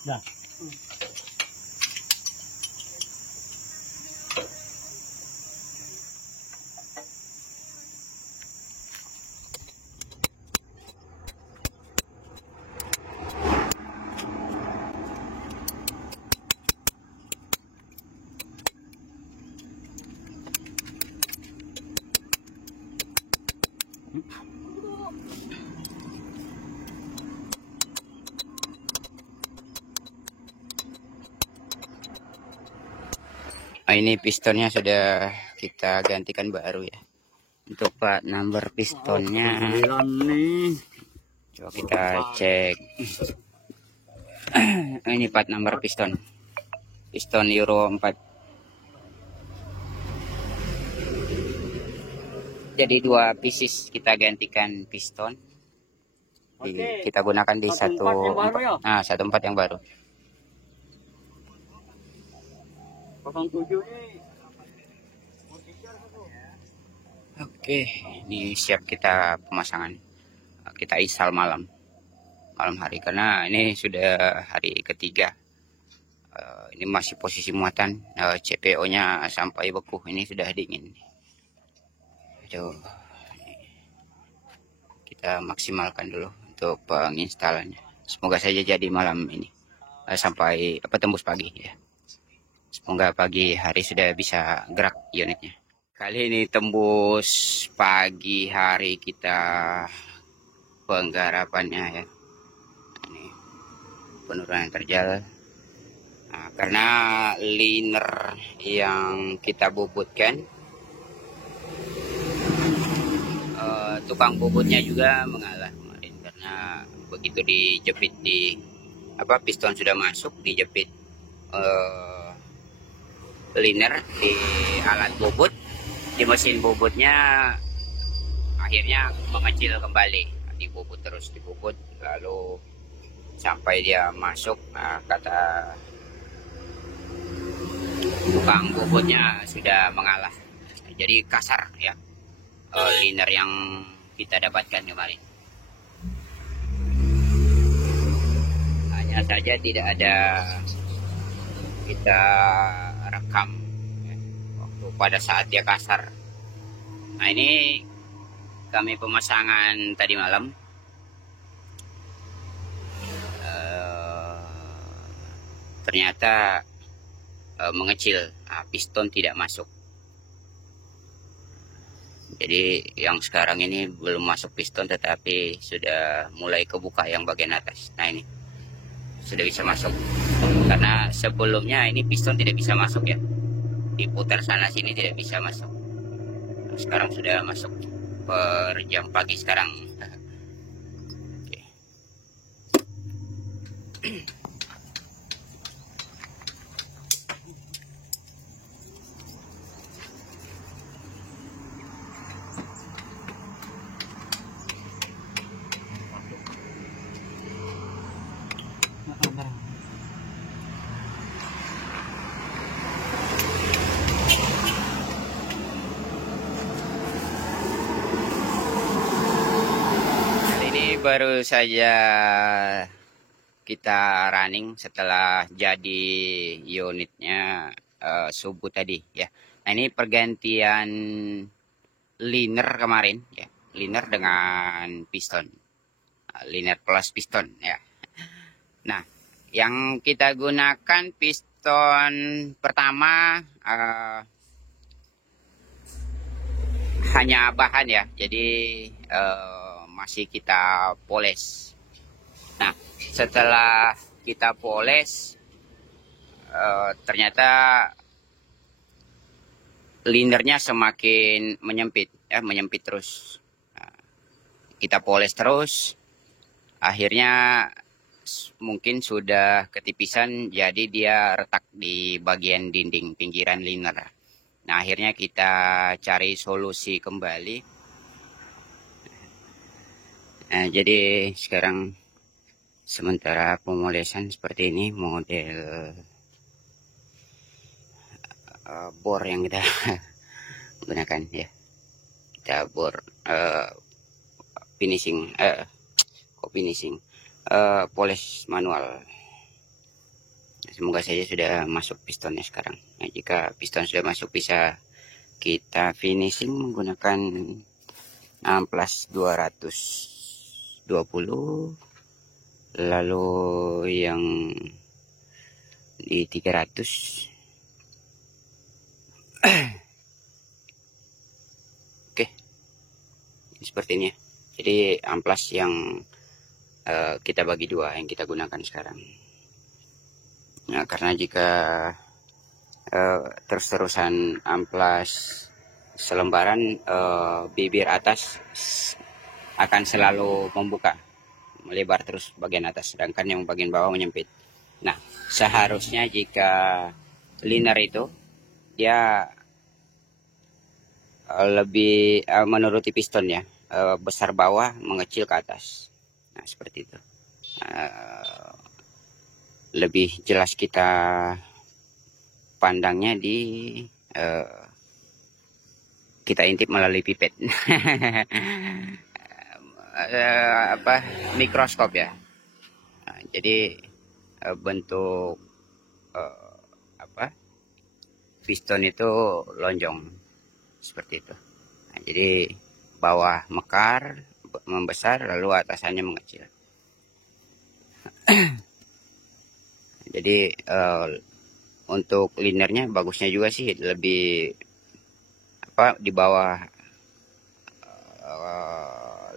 Dah. Nah, ini pistonnya sudah kita gantikan baru ya. Untuk plat number pistonnya, coba kita cek. Ini plat number piston Euro 4. Jadi 2 pieces kita gantikan piston. Kita gunakan di 14. Nah, 14 yang baru. 07 ini. Oke, ini siap kita pemasangan. Kita isal malam hari karena ini sudah hari ketiga. Ini masih posisi muatan. CPO-nya sampai beku. Ini sudah dingin. Aduh, kita maksimalkan dulu untuk penginstalannya. Semoga saja jadi malam ini sampai tembus pagi ya. Semoga pagi hari sudah bisa gerak unitnya. Kali ini tembus pagi hari kita penggarapannya ya. Ini penurunan terjal. Nah, karena liner yang kita bubutkan, tukang bubutnya juga mengalah kemarin karena begitu dijepit di piston sudah masuk, dijepit liner di alat bubut, di mesin bubutnya akhirnya mengecil kembali. Dibubut terus, dibubut lalu sampai dia masuk. Nah, kata tukang bubutnya sudah mengalah, jadi kasar ya liner yang kita dapatkan kemarin. Hanya saja tidak ada kita rekam ya, waktu pada saat dia kasar. Nah, ini kami pemasangan tadi malam. Ternyata mengecil, piston tidak masuk. Jadi yang sekarang ini belum masuk piston, tetapi sudah mulai kebuka yang bagian atas. Nah, ini sudah bisa masuk. Karena sebelumnya ini piston tidak bisa masuk ya, diputar sana sini tidak bisa masuk. Nah, sekarang sudah masuk per jam pagi sekarang. Oke. Baru saja kita running setelah jadi unitnya subuh tadi ya. Nah, ini pergantian liner kemarin ya, liner dengan piston, liner plus piston ya. Nah, yang kita gunakan piston pertama hanya bahan ya, jadi masih kita poles. Nah, setelah kita poles ternyata linernya semakin menyempit ya, menyempit terus. Nah, kita poles terus, akhirnya mungkin sudah ketipisan, jadi dia retak di bagian dinding pinggiran liner. Nah, akhirnya kita cari solusi kembali. Nah, jadi sekarang sementara pemolesan seperti ini model bor yang kita gunakan ya. Kita bor finishing poles manual. Semoga saja sudah masuk pistonnya sekarang. Nah, jika piston sudah masuk, bisa kita finishing menggunakan amplas 220, lalu yang di 300. Oke, seperti ini ya. Jadi amplas yang kita bagi dua yang kita gunakan sekarang. Nah, karena jika terus-terusan amplas selembaran, bibir atas akan selalu membuka, melebar terus bagian atas, sedangkan yang bagian bawah menyempit. Nah, seharusnya jika liner itu dia lebih menuruti piston ya, besar bawah mengecil ke atas. Nah, seperti itu. Lebih jelas kita pandangnya di kita intip melalui pipet. Mikroskop ya. Nah, jadi bentuk piston itu lonjong seperti itu. Nah, jadi bawah mekar membesar, lalu atasannya mengecil. Jadi untuk linernya bagusnya juga sih lebih di bawah,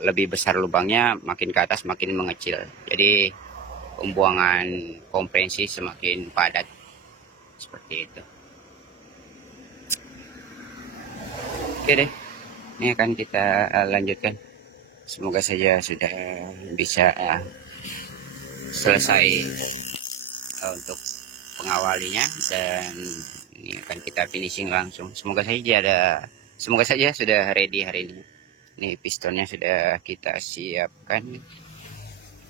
lebih besar lubangnya, makin ke atas makin mengecil. Jadi pembuangan kompresi semakin padat seperti itu. Oke deh, ini akan kita lanjutkan. Semoga saja sudah bisa selesai untuk pengawalinya, dan ini akan kita finishing langsung. Semoga saja sudah ready hari ini. Ini pistonnya sudah kita siapkan.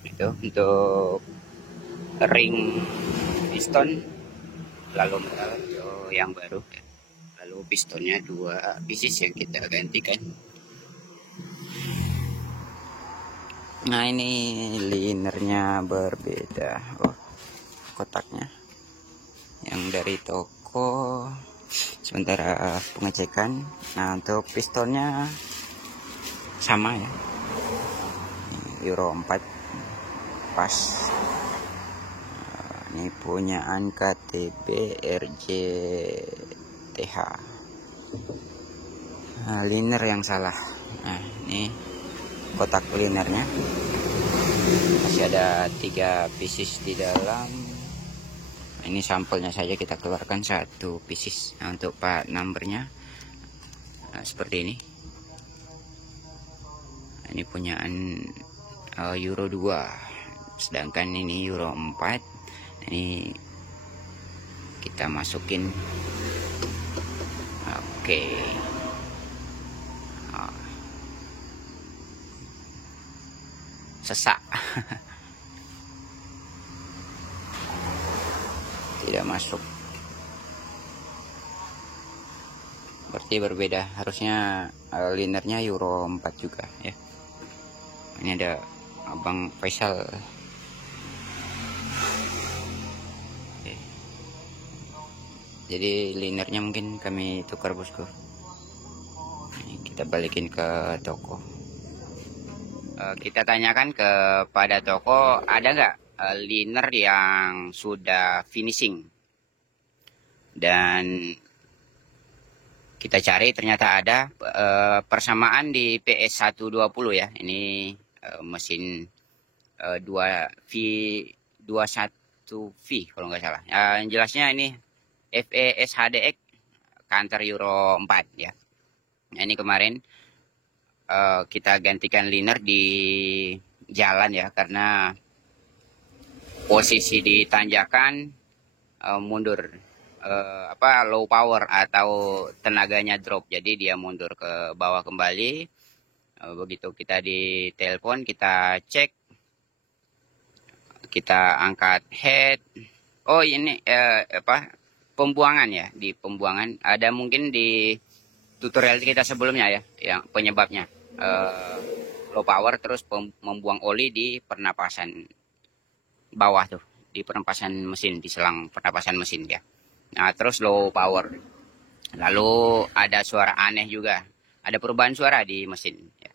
Itu untuk ring piston, lalu metal yang baru. Lalu pistonnya 2 pieces yang kita gantikan. Nah, ini linernya berbeda. Kotaknya yang dari toko sementara pengecekan. Nah, untuk pistonnya sama ya, Euro 4 pas. Ini punyaan KTB RJTH. Nah, liner yang salah. Nah, ini kotak linernya masih ada 3 pieces di dalam. Ini sampelnya saja kita keluarkan 1 pieces. Nah, untuk part numbernya seperti ini. Ini punyaan Euro 2, sedangkan ini Euro 4. Ini kita masukin. Oke. Sesak. Tidak masuk. Berarti berbeda. Harusnya linernya Euro 4 juga ya. Ini ada Abang Faisal. Oke. Jadi linernya mungkin kami tukar bosku. Ini kita balikin ke toko. Kita tanyakan kepada toko, ada nggak liner yang sudah finishing, dan kita cari ternyata ada persamaan di PS120 ya. Ini mesin 21V kalau nggak salah. Yang jelasnya ini FES HDX kantor Euro 4 ya. Nah, ini kemarin kita gantikan liner di jalan ya, karena posisi di tanjakan mundur, low power atau tenaganya drop, jadi dia mundur ke bawah kembali. Begitu kita ditelepon, kita cek, kita angkat head. Oh ini pembuangan ya, di pembuangan ada mungkin di tutorial kita sebelumnya ya, yang penyebabnya low power, terus membuang oli di pernapasan bawah tuh, di pernapasan mesin, di selang pernapasan mesin ya. Nah terus low power, lalu ada suara aneh juga, ada perubahan suara di mesin ya.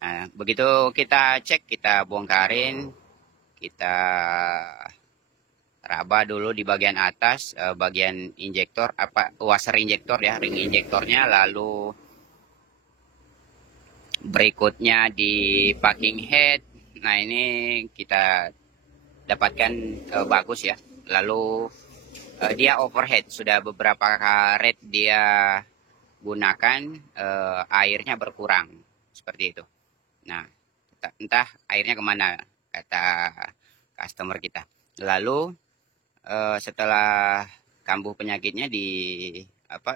Nah, begitu kita cek, kita bongkarin, kita raba dulu di bagian atas, bagian injektor, washer injektor ya, ring injektornya, lalu berikutnya di packing head. Nah ini kita dapatkan bagus ya. Lalu dia overhead, sudah beberapa karet dia gunakan, airnya berkurang seperti itu. Nah entah airnya kemana, kata customer kita. Lalu setelah kambuh penyakitnya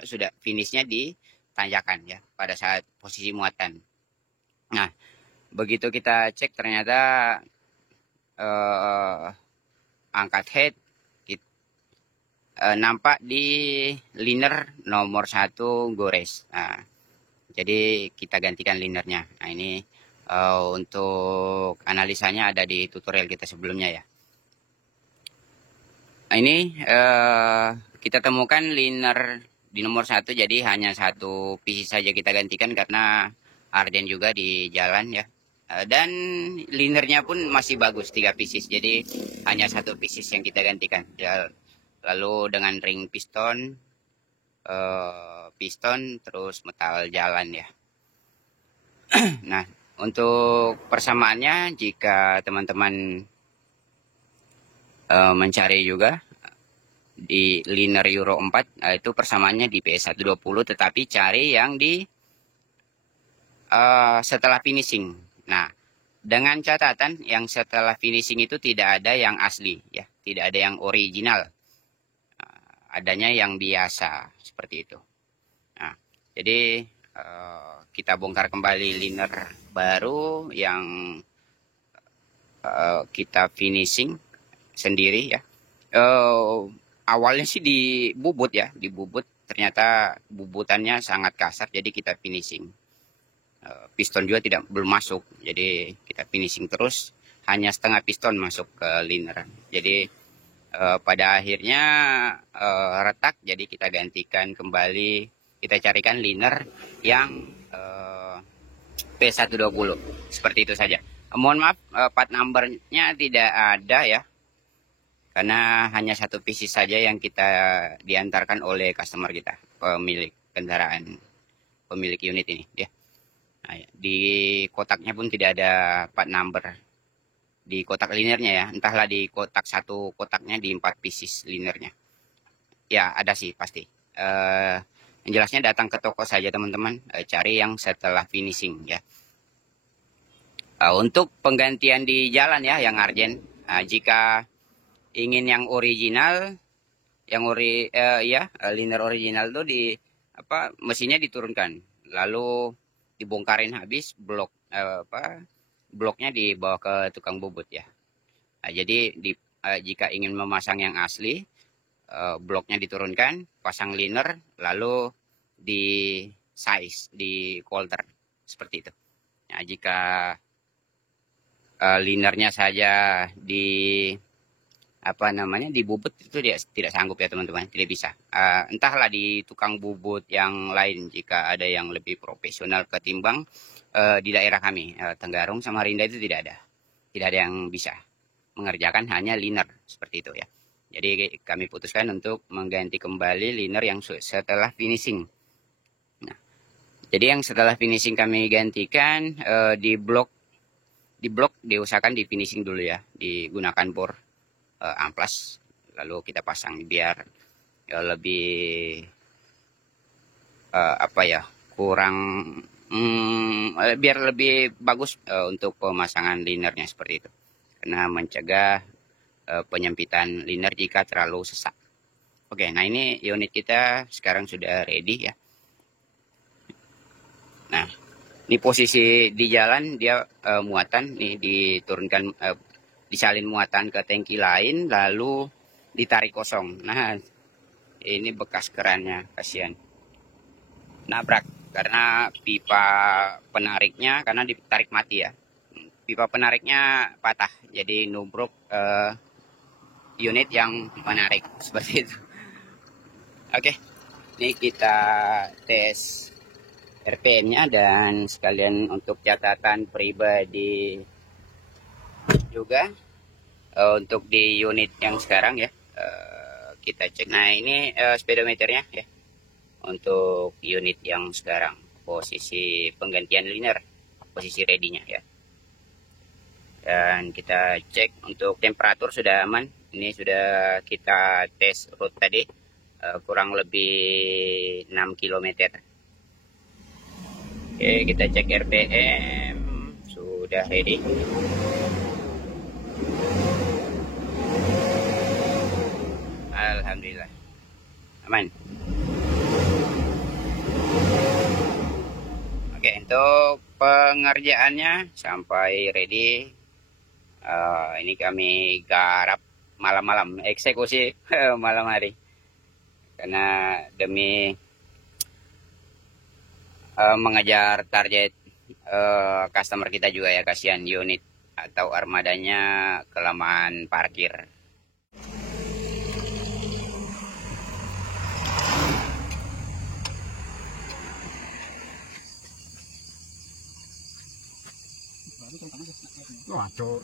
sudah finishnya di tanjakan ya, pada saat posisi muatan. Nah begitu kita cek, ternyata angkat head nampak di liner nomor 1 gores. Nah, jadi kita gantikan linernya. Nah ini untuk analisanya ada di tutorial kita sebelumnya ya. Nah, ini kita temukan liner di nomor 1, jadi hanya 1 pieces saja kita gantikan karena arden juga di jalan ya. Dan linernya pun masih bagus, 3 pieces, jadi hanya 1 pieces yang kita gantikan ya. Lalu dengan ring piston, terus metal jalan ya. Nah untuk persamaannya, jika teman-teman mencari juga di liner Euro 4, itu persamaannya di PS120, tetapi cari yang di setelah finishing. Nah dengan catatan yang setelah finishing itu tidak ada yang asli ya, tidak ada yang original, adanya yang biasa seperti itu. Nah jadi kita bongkar kembali liner baru yang kita finishing sendiri ya. Awalnya sih dibubut ya, ternyata bubutannya sangat kasar, jadi kita finishing. Piston juga belum masuk, jadi kita finishing terus, hanya setengah piston masuk ke liner. Jadi pada akhirnya retak, jadi kita gantikan kembali, kita carikan liner yang P120 seperti itu saja. Mohon maaf, part numbernya tidak ada ya, karena hanya 1 pieces saja yang kita diantarkan oleh customer kita, pemilik kendaraan, pemilik unit ini ya. Nah, di kotaknya pun tidak ada part number di kotak linernya ya, entahlah di kotak 1 kotaknya di 4 pieces linernya ya, ada sih pasti. Yang jelasnya datang ke toko saja teman-teman, cari yang setelah finishing ya. Untuk penggantian di jalan ya yang arjen, jika ingin yang original, liner original tuh mesinnya diturunkan, lalu dibongkarin habis, bloknya dibawa ke tukang bubut ya. Nah, jadi jika ingin memasang yang asli, bloknya diturunkan, pasang liner, lalu di size, di coulter seperti itu. Nah, jika linernya saja dibubut, itu dia tidak sanggup ya teman-teman, tidak bisa. Entahlah di tukang bubut yang lain, jika ada yang lebih profesional ketimbang di daerah kami, Tenggarong sama Rinda, itu tidak ada yang bisa mengerjakan hanya liner seperti itu ya. Jadi kami putuskan untuk mengganti kembali liner yang setelah finishing. Nah, jadi yang setelah finishing kami gantikan, di blok diusahakan di finishing dulu ya, digunakan bor amplas, lalu kita pasang biar lebih biar lebih bagus untuk pemasangan linernya seperti itu, karena mencegah penyempitan liner jika terlalu sesak. Oke, nah ini unit kita sekarang sudah ready ya. Nah, ini posisi di jalan dia muatan nih diturunkan, disalin muatan ke tangki lain lalu ditarik kosong. Nah, ini bekas kerannya, kasihan. Nabrak karena pipa penariknya, karena ditarik mati ya. Pipa penariknya patah, jadi nubruk unit yang menarik seperti itu. Oke, ini kita tes RPM-nya dan sekalian untuk catatan pribadi juga untuk di unit yang sekarang ya, kita cek. Nah ini speedometernya ya untuk unit yang sekarang, posisi penggantian liner, posisi ready-nya ya. Dan kita cek untuk temperatur sudah aman. Ini sudah kita tes route tadi, kurang lebih 6 km. Oke, kita cek RPM sudah ready. Alhamdulillah aman. Oke, untuk pengerjaannya sampai ready. Ini kami garap malam-malam, eksekusi malam hari karena demi mengejar target customer kita juga ya, kasihan unit atau armadanya kelamaan parkir. Waduh.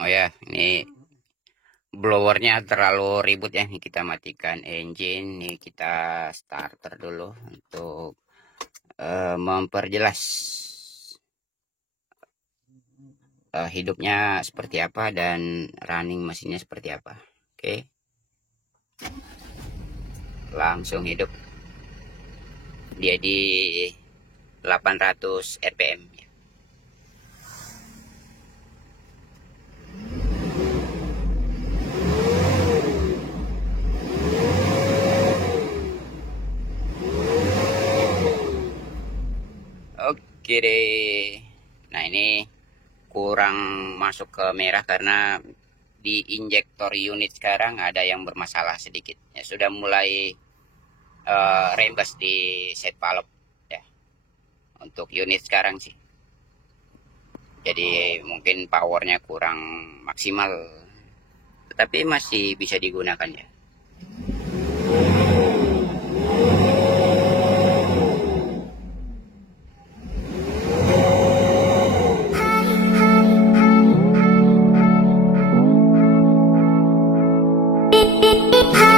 Oh ya, ini blowernya terlalu ribut ya. Ini kita matikan engine, nih kita starter dulu untuk memperjelas hidupnya seperti apa dan running mesinnya seperti apa. Oke, langsung hidup. Dia di 800 rpm. Oke deh. Nah ini kurang masuk ke merah karena di injektor unit sekarang ada yang bermasalah sedikit. Ya, sudah mulai rembes di set valve ya. Untuk unit sekarang sih. Jadi mungkin powernya kurang maksimal. Tetapi masih bisa digunakan ya. Hi.